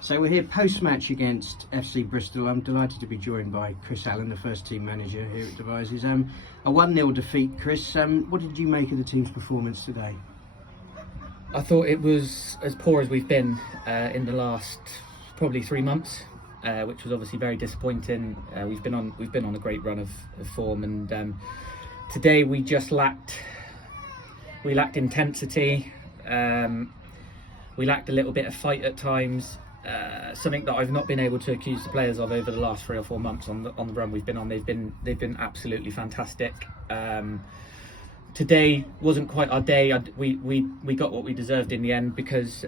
So we're here post-match against FC Bristol. I'm delighted to be joined by Chris Allen, the first team manager here at Devizes. A 1-0 defeat, Chris. What did you make of the team's performance today? I thought it was as poor as we've been in the last probably 3 months, which was obviously very disappointing. We've been on a great run of form, and today we just lacked intensity. We lacked a little bit of fight at times. Something that I've not been able to accuse the players of over the last 3 or 4 months on the run we've been on. They've been absolutely fantastic. Today wasn't quite our day. We got what we deserved in the end, because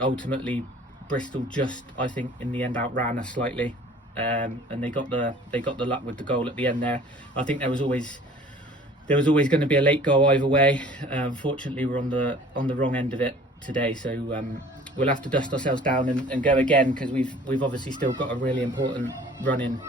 ultimately Bristol just, I think, in the end outran us slightly, and they got the luck with the goal at the end there. I think there was always going to be a late goal either way. Unfortunately, we're on the wrong end of it today, so we'll have to dust ourselves down and go again, because we've obviously still got a really important run in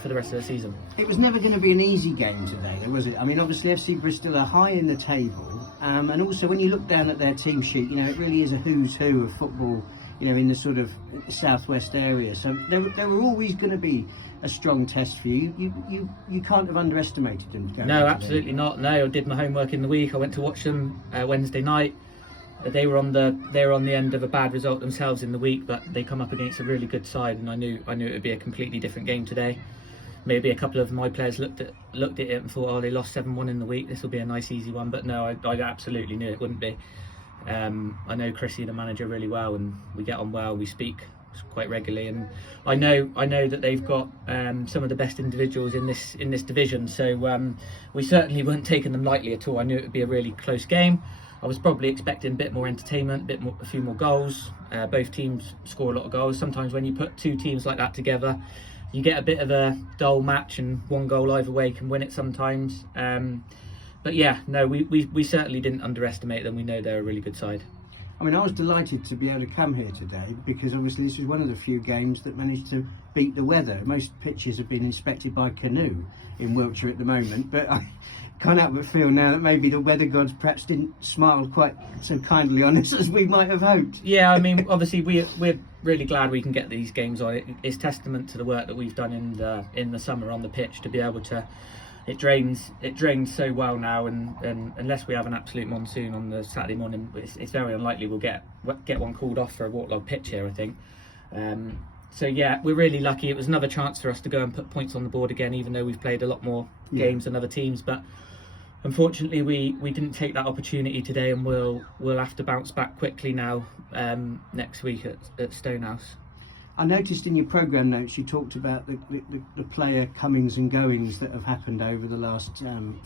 for the rest of the season. It was never going to be an easy game today, was it? I mean, obviously FC Bristol are high in the table, and also when you look down at their team sheet, it really is a who's who of football, in the sort of southwest area. So there were always going to be a strong test for you. You can't have underestimated them. No, absolutely not. No, I did my homework in the week. I went to watch them Wednesday night. They were on the end of a bad result themselves in the week, but they come up against a really good side, and I knew it would be a completely different game today. Maybe a couple of my players looked at it and thought, oh, they lost 7-1 in the week, this will be a nice easy one. But no, I absolutely knew it wouldn't be. I know Chrissy, the manager, really well, and we get on well. We speak quite regularly, and I know that they've got some of the best individuals in this division. So we certainly weren't taking them lightly at all. I knew it would be a really close game. I was probably expecting a bit more entertainment, a few more goals. Both teams score a lot of goals. Sometimes when you put two teams like that together, you get a bit of a dull match, and one goal either way can win it sometimes. But yeah, no, we certainly didn't underestimate them. We know they're a really good side. I mean, I was delighted to be able to come here today, because obviously this was one of the few games that managed to beat the weather. Most pitches have been inspected by Canoe in Wiltshire at the moment, but I can't help but feel now that maybe the weather gods perhaps didn't smile quite so kindly on us as we might have hoped. Yeah, I mean, obviously we're really glad we can get these games on. It's testament to the work that we've done in the summer on the pitch to be able to. It drains so well now, and unless we have an absolute monsoon on the Saturday morning, it's very unlikely we'll get one called off for a waterlogged pitch here, I think. So yeah, we're really lucky. It was another chance for us to go and put points on the board again, even though we've played a lot more games than other teams. But unfortunately, we didn't take that opportunity today, and we'll have to bounce back quickly now next week at Stonehouse. I noticed in your programme notes you talked about the player comings and goings that have happened over the last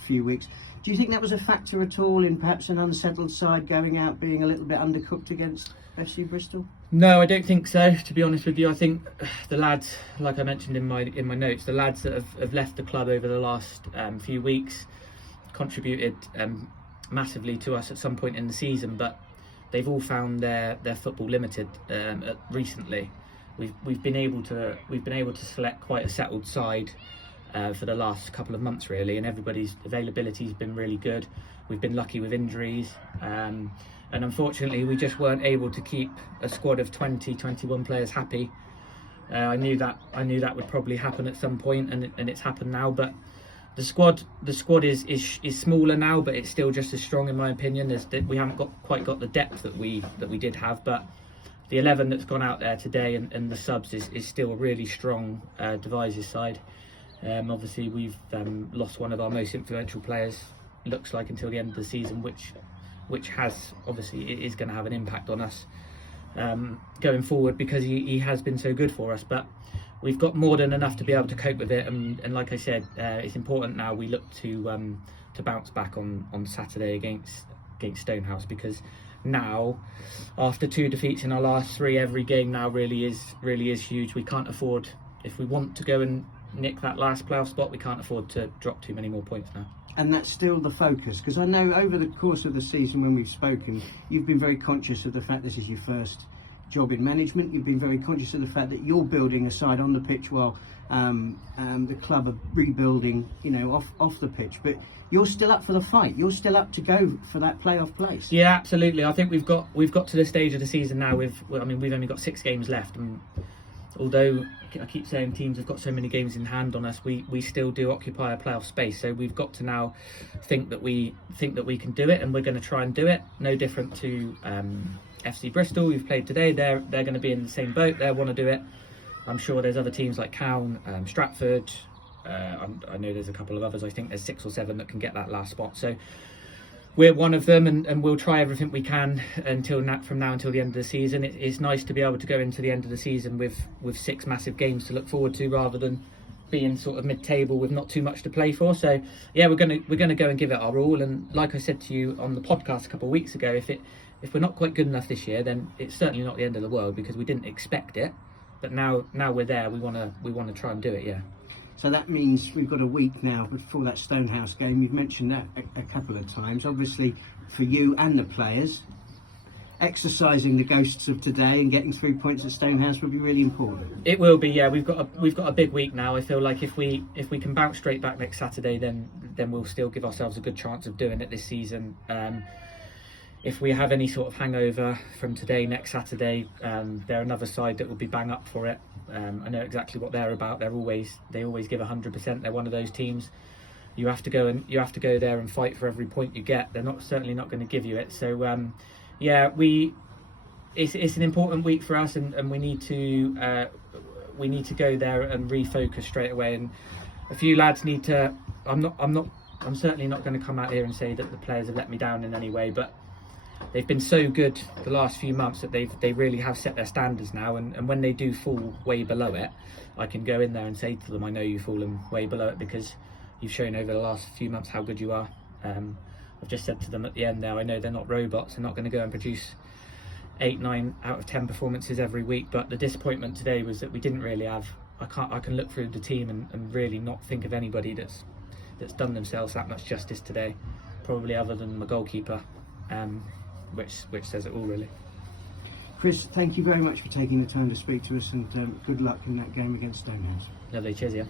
few weeks. Do you think that was a factor at all in perhaps an unsettled side going out being a little bit undercooked against FC Bristol? No, I don't think so, to be honest with you. I think the lads, like I mentioned in my notes, the lads that have left the club over the last few weeks contributed massively to us at some point in the season, but they've all found their football limited recently. We've been able to select quite a settled side for the last couple of months, really, and everybody's availability has been really good. We've been lucky with injuries, and unfortunately we just weren't able to keep a squad of 21 players happy. I knew that would probably happen at some point, and it's happened now. But the squad is smaller now, but it's still just as strong, in my opinion. We haven't quite got the depth that we did have, but the 11 that's gone out there today and the subs is still a really strong Devizes side. Obviously we've lost one of our most influential players, looks like, until the end of the season, which has obviously it is going to have an impact on us going forward, because he has been so good for us. But we've got more than enough to be able to cope with it, and like I said, it's important now we look to bounce back on Saturday against Stonehouse, because now, after 2 defeats in our last 3, every game now really is huge. We can't afford, if we want to go and nick that last playoff spot, we can't afford to drop too many more points now. And that's still the focus, because I know over the course of the season when we've spoken, you've been very conscious of the fact this is your first job in management. You've been very conscious of the fact that you're building a side on the pitch while the club are rebuilding, off the pitch. But you're still up for the fight. You're still up to go for that playoff place. Yeah, absolutely. I think we've got to the stage of the season now. We've only got 6 games left, and although I keep saying teams have got so many games in hand on us, we still do occupy a playoff space. So we've got to now think that we can do it, and we're going to try and do it. No different to FC Bristol, who've played today. They're going to be in the same boat. They want to do it. I'm sure there's other teams like Cowan, Stratford. I know there's a couple of others. I think there's 6 or 7 that can get that last spot. So we're one of them, and we'll try everything we can from now until the end of the season. It's nice to be able to go into the end of the season with 6 massive games to look forward to, rather than being sort of mid-table with not too much to play for. So yeah, we're gonna go and give it our all. And like I said to you on the podcast a couple of weeks ago, if we're not quite good enough this year, then it's certainly not the end of the world, because we didn't expect it. But now we're there. We wanna try and do it. Yeah. So that means we've got a week now before that Stonehouse game. You've mentioned that a couple of times. Obviously, for you and the players, exercising the ghosts of today and getting 3 points at Stonehouse will be really important. It will be, yeah. We've got a big week now. I feel like if we can bounce straight back next Saturday, then we'll still give ourselves a good chance of doing it this season. If we have any sort of hangover from today, next Saturday, they're another side that will be bang up for it. I know exactly what they're about. They always give 100%. They're one of those teams. You have to go there and fight for every point you get. They're certainly not going to give you it. So yeah, it's an important week for us, and we need to go there and refocus straight away. And a few lads need to. I'm certainly not going to come out here and say that the players have let me down in any way, but they've been so good the last few months that they really have set their standards now, and when they do fall way below it, I can go in there and say to them, I know you've fallen way below it because you've shown over the last few months how good you are. I've just said to them at the end now, I know they're not robots, they're not going to go and produce 8, 9 out of 10 performances every week, but the disappointment today was that we didn't really have. I can look through the team and really not think of anybody that's done themselves that much justice today, probably other than my goalkeeper. Which says it all, really. Chris, thank you very much for taking the time to speak to us, and good luck in that game against Stonehouse. Lovely, cheers, yeah.